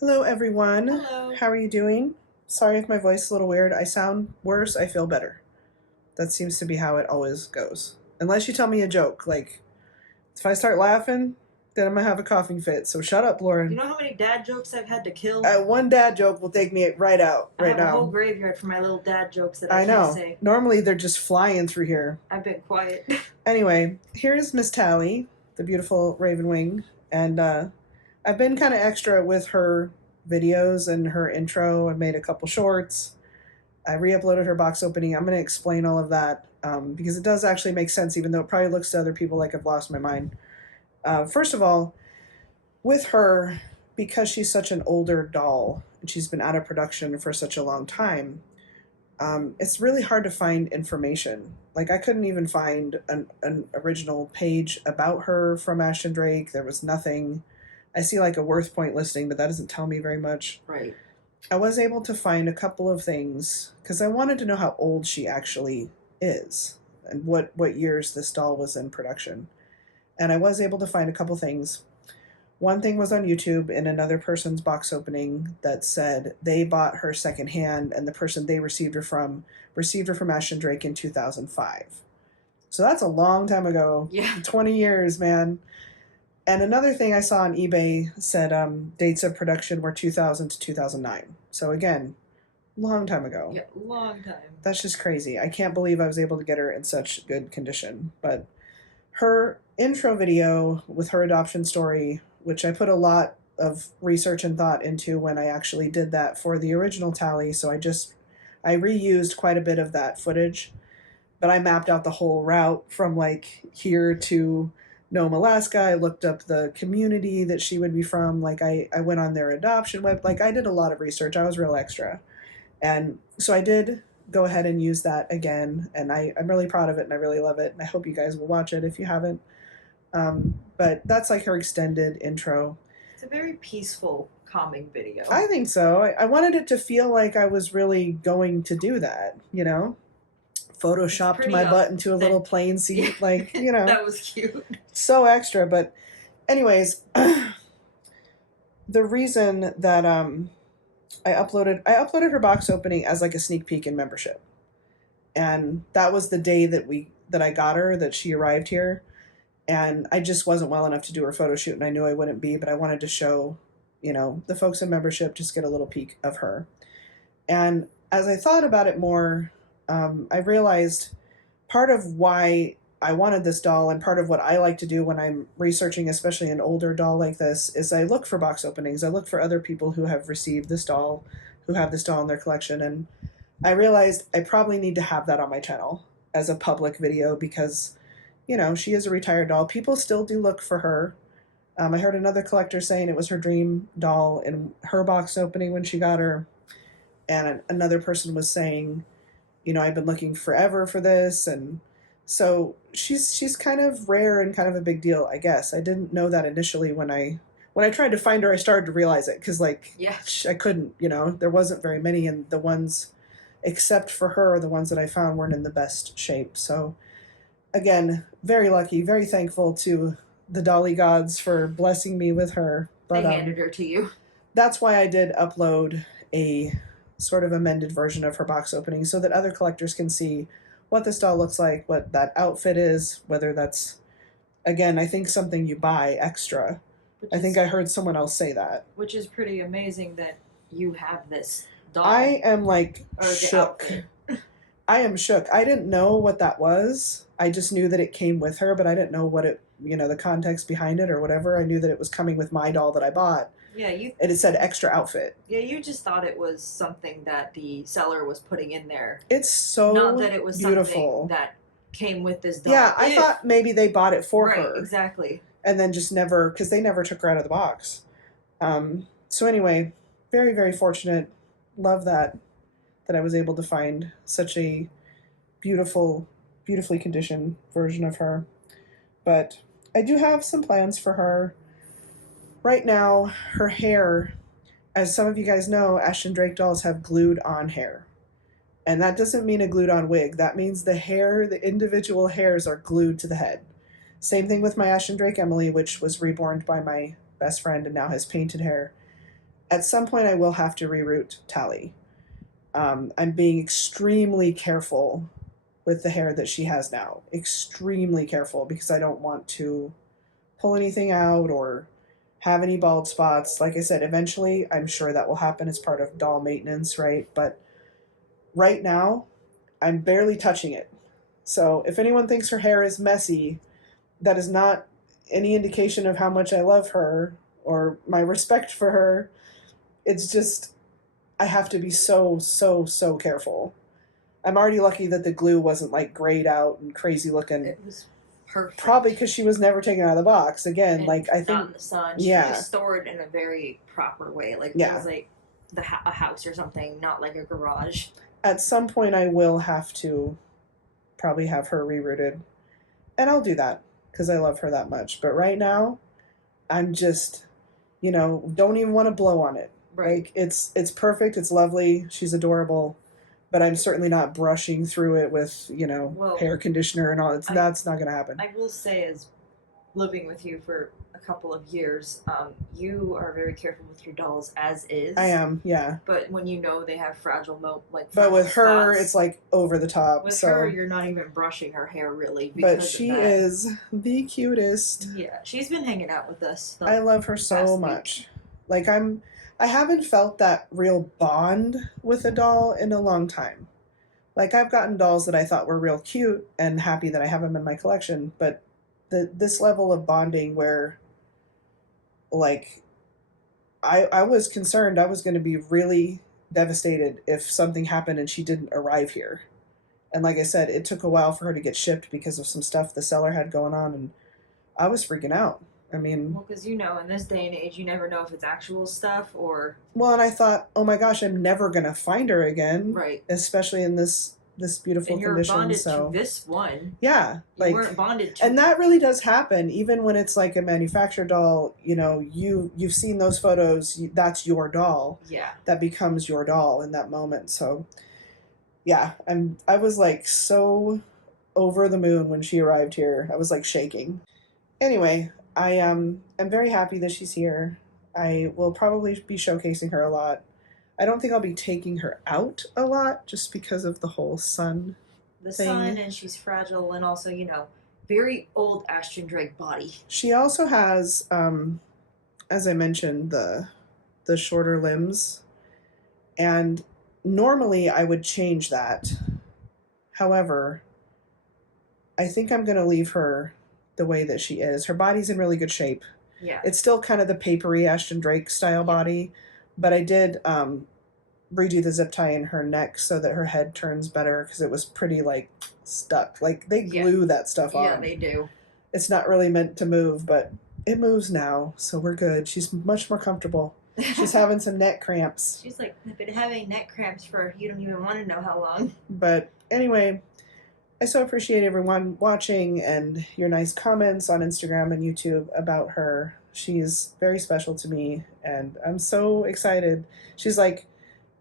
Hello, everyone. Hello. How are you doing? Sorry if my voice is a little weird. I sound worse, I feel better. That seems to be how it always goes. Unless you tell me a joke. Like, if I start laughing, then I'm going to have a coughing fit. So shut up, Do you Lauren. know how many dad jokes I've had to kill? One dad joke will take me right out, I right have a whole now. graveyard for my little dad jokes that I I can't know. say. Normally, they're just flying through here. I've been quiet. Anyway, here's Miss Tali, the beautiful Raven Wing. And I've been kind of extra with her videos and her intro. I've made a couple shorts. I re-uploaded her box opening. I'm going to explain all of that because it does actually make sense, even though it probably looks to other people like I've lost my mind. First of all, with her, because she's such an older doll and she's been out of production for such a long time, it's really hard to find information. Like, I couldn't even find an original page about her from Ashton Drake. There was nothing. I see like a worth point listing, but that doesn't tell me very much. Right. I was able to find a couple of things because I wanted to know how old she actually is and what years this doll was in production. And I was able to find a couple things. One thing was on YouTube in another person's box opening that said they bought her secondhand and the person they received her from Ashton Drake in 2005. So that's a long time ago. Yeah. 20 years, man. And another thing I saw on eBay said dates of production were 2000 to 2009. So again, long time ago. Yeah, long time. That's just crazy. I can't believe I was able to get her in such good condition. But her intro video with her adoption story, which I put a lot of research and thought into when I actually did that for the original Tali. So I reused quite a bit of that footage, but I mapped out the whole route from like here to Nome, Alaska. I looked up the community that she would be from. Like I went on their adoption web. Like I did a lot of research. I was real extra. And so I did go ahead and use that again. And I'm really proud of it and I really love it. And I hope you guys will watch it if you haven't. But that's like her extended intro. It's a very peaceful, calming video. I think so. I wanted it to feel like I was really going to do that, you know? Photoshopped my butt into a little plane seat, yeah. like, you know. That was cute. So extra. But anyways, the reason that I uploaded her box opening as like a sneak peek in membership. And that was the day that I got her, that she arrived here. And I just wasn't well enough to do her photo shoot, and I knew I wouldn't be, but I wanted to show, you know, the folks in membership, just get a little peek of her. And as I thought about it more, I realized part of why I wanted this doll and part of what I like to do when I'm researching, especially an older doll like this, is I look for box openings. I look for other people who have received this doll, who have this doll in their collection. And I realized I probably need to have that on my channel as a public video because, you know, she is a retired doll. People still do look for her. I heard another collector saying it was her dream doll in her box opening when she got her. And another person was saying, you know, I've been looking forever for this. And so she's kind of rare and kind of a big deal, I guess. I didn't know that initially when I tried to find her. I started to realize it because, like, yeah, I couldn't, you know, there wasn't very many, and the ones, except for her, the ones that I found weren't in the best shape. So again, very lucky, very thankful to the Dolly gods for blessing me with her. But they handed her to you. That's why I did upload a sort of amended version of her box opening so that other collectors can see what this doll looks like, what that outfit is, whether that's, again, I think something you buy extra. I think I heard someone else say that. Which is pretty amazing that you have this doll. I am like shook. I am shook. I didn't know what that was. I just knew that it came with her, but I didn't know what it, you know, the context behind it or whatever. I knew that it was coming with my doll that I bought. Yeah, and it said extra outfit. Yeah, you just thought it was something that the seller was putting in there. It's so not that it was beautiful. Something that came with this doll. Yeah, I thought maybe they bought it for her. Right, exactly. And then just never, because they never took her out of the box. So anyway, very, very fortunate. Love that I was able to find such a beautifully conditioned version of her. But I do have some plans for her. Right now, her hair, as some of you guys know, Ashton Drake dolls have glued on hair. And that doesn't mean a glued on wig. That means the hair, the individual hairs are glued to the head. Same thing with my Ashton Drake Emily, which was reborn by my best friend and now has painted hair. At some point, I will have to reroute Tali. I'm being extremely careful with the hair that she has now. Extremely careful because I don't want to pull anything out or have any bald spots. Like I said, eventually I'm sure that will happen as part of doll maintenance, right? But right now, I'm barely touching it. So if anyone thinks her hair is messy, that is not any indication of how much I love her or my respect for her. It's just, I have to be so, so, so careful. I'm already lucky that the glue wasn't like grayed out and crazy looking. It was perfect. Probably because she was never taken out of the box. Again, And like I think not in the sun. Yeah. She was stored in a very proper way. Like Yeah. it was like a house or something, not like a garage. At some point I will have to probably have her rerouted. And I'll do that because I love her that much. But right now, I'm just, don't even want to blow on it. Right. Like it's perfect. It's lovely. She's adorable. But I'm certainly not brushing through it with, hair conditioner and all. That's not going to happen. I will say, as living with you for a couple of years, you are very careful with your dolls as is. I am, yeah. But when you know they have fragile But with her, spots, it's like over the top. with so. her, you're not even brushing her hair really. But she is the cutest. Yeah, she's been hanging out with us. I love her so much. Like I haven't felt that real bond with a doll in a long time. Like I've gotten dolls that I thought were real cute and happy that I have them in my collection, but this level of bonding where like I was concerned I was going to be really devastated if something happened and she didn't arrive here. And like I said, it took a while for her to get shipped because of some stuff the seller had going on, and I was freaking out. I mean, well, because in this day and age, you never know if it's actual stuff or. Well, and I thought, oh my gosh, I'm never gonna find her again, right? Especially in this beautiful and you're condition. Bonded so to this one, yeah, you weren't bonded to. And that really does happen, even when it's like a manufactured doll. You've seen those photos. That's your doll. Yeah, that becomes your doll in that moment. So, yeah, I was like so over the moon when she arrived here. I was like shaking. Anyway. I'm very happy that she's here. I will probably be showcasing her a lot. I don't think I'll be taking her out a lot just because of the whole sun thing. Sun, and she's fragile, and also, very old Ashton Drake body. She also has, as I mentioned, the shorter limbs. And normally I would change that. However, I think I'm going to leave her the way that she is. Her body's in really good shape. Yeah. It's still kind of the papery Ashton Drake style body, but I did redo the zip tie in her neck so that her head turns better because it was pretty like stuck. Like they glue that stuff on. Yeah, they do. It's not really meant to move, but it moves now, so we're good. She's much more comfortable. She's having some neck cramps. She's like, I've been having neck cramps for you don't even want to know how long. But anyway, I so appreciate everyone watching and your nice comments on Instagram and YouTube about her. She's very special to me, and I'm so excited. She's like,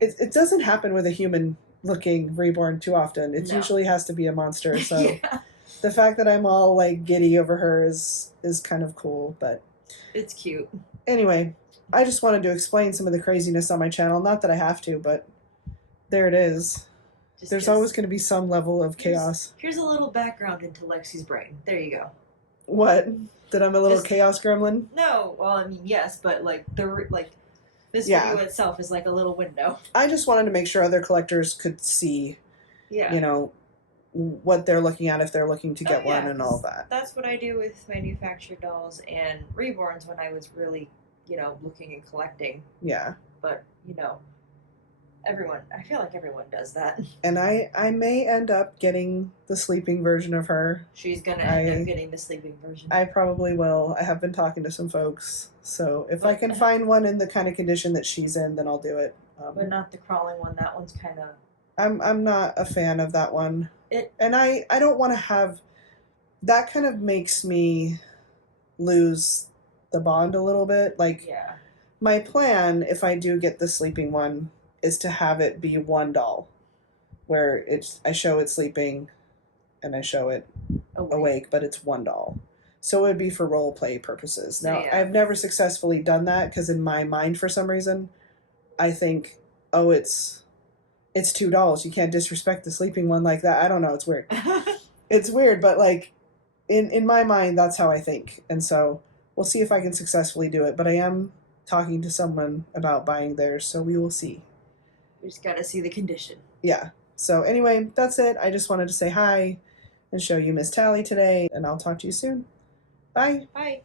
it doesn't happen with a human-looking Reborn too often. It usually has to be a monster, so yeah. The fact that I'm all, like, giddy over her is kind of cool, but... It's cute. Anyway, I just wanted to explain some of the craziness on my channel. Not that I have to, but there it is. There's always going to be some level of chaos. Here's a little background into Lexi's brain. There you go. What? That I'm a little chaos gremlin? No. Well, I mean, yes, but this video itself is like a little window. I just wanted to make sure other collectors could see, what they're looking at if they're looking to get one and all that. That's what I do with manufactured dolls and Reborns when I was really, looking and collecting. Yeah. But, I feel like everyone does that. And I may end up getting the sleeping version of her. She's going to end up getting the sleeping version. I probably will. I have been talking to some folks. So if I can find one in the kind of condition that she's in, then I'll do it. But not the crawling one. That one's kind of... I'm not a fan of that one. And I don't want to have... That kind of makes me lose the bond a little bit. Like, my plan, if I do get the sleeping one, is to have it be one doll, where I show it sleeping, and I show it awake, but it's one doll. So it would be for role play purposes. Now, I've never successfully done that because in my mind, for some reason, I think, oh, it's $2. You can't disrespect the sleeping one like that. I don't know. It's weird. It's weird, but like in my mind, that's how I think. And so we'll see if I can successfully do it. But I am talking to someone about buying theirs, so we will see. You just gotta see the condition. Yeah. So anyway, that's it. I just wanted to say hi and show you Miss Tali today, and I'll talk to you soon. Bye. Bye.